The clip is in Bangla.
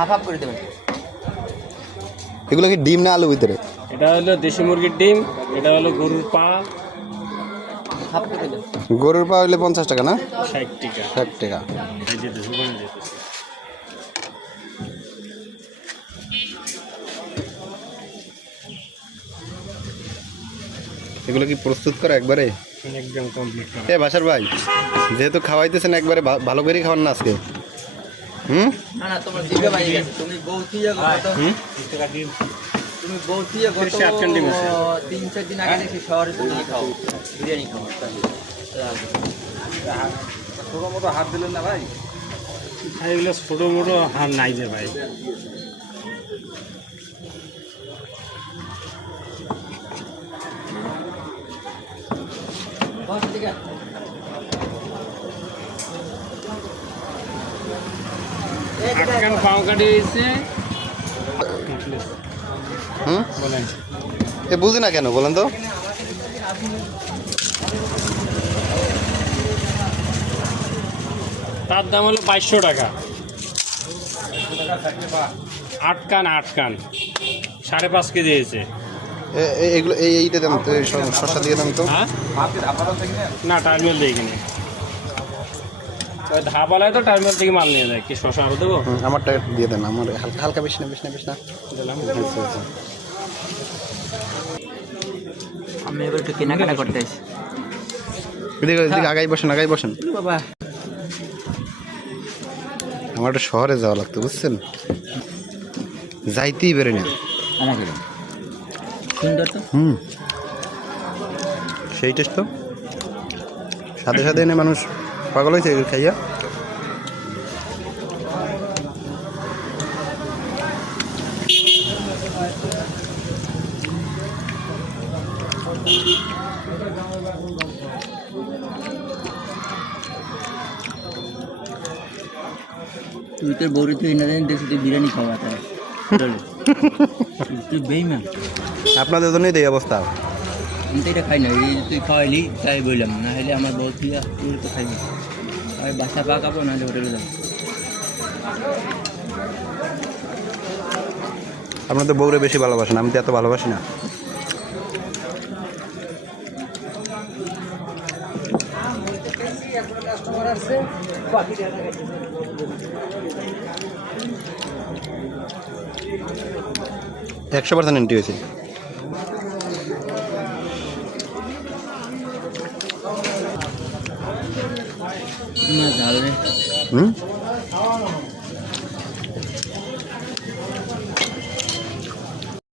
হাফ হাফ করে দেবেন। এগুলো কি ডিম না আলু ভিতরে? এটা হলো দেশি মুরগির ডিম, এটা হলো গরুর পা। হাফ করে দেবেন। গরুর পা হইলে 50 টাকা না? 60 টাকা। 60 টাকা। এই যে দোকানে যেতেছে। এগুলো কি প্রস্তুত করা একবারে? একদম কমপ্লিট করা। এ বাসার ভাই, যেহেতু খাওয়াইতেছেন একবারে ভালো করেই খাওয়ান না আজকে। না না তোমার দিবে ভাই, তুমি বউতি যাও কত? 30 টাকা ডিম। তুমি বউতি যাও কত? 3-4 ডিম আছে। 3-4 দিন আগে দেখি শহরে তুমি খাও বিরিয়ানি খাও। ছোটো মোটো হাত দিলেন না ভাই? এগুলো ছোটো মোটো হার নাই যে ভাই। বস ঠিক আছে। আটকান পাও কাটি হয়েছে। বলেন এ বুঝি না কেন বলেন তো? তার দাম হলো 2200 টাকা। আটকান 5.5 কেজি হয়েছে। এগুলো এইটা দাম তো, শসা দিয়ে দাম তো। হ্যাঁ না, টার্মিনাল দিয়ে কিনে। ধাবালায় তো টার্মিনাল থেকে মাল নিয়ে যায়। কি শসা আরো দেবো? আমারটা দিয়ে দেন, আমার হালকা হালকা বেশি না দিলাম। আমি এবার একটু কেনাকাটা করতে আসি। এদিকে আগাই বসেন। বাবা আমার একটা শহরে যাওয়া লাগতো, বুঝছেন? যাইতেই বেরোয় না। আমাকে সুন্দর তো। সেই টেস্ট তো, সাথে সাথে এনে মানুষ পাগল হয়েছে খাইয়া। তুই তোর বউরে তুই না জানি দেখছি তুই বিরিয়ানি খাওয়া তাই তুই বেইমান। আপনাদের জন্যই তো এই অবস্থা। আমি তো এটা খাই না, এই তুই খাওয়াইলি তাই বললাম, না হলে আমার বউ তুই তো খাইবি। আমি বাসা পাকাবো নাহলে হোটেলে যাবো। আপনার তো বউরে বেশি ভালোবাসেন, আমি তো এত ভালোবাসি না। একশো % এন্ট্রি হয়েছে। ঝাল রে।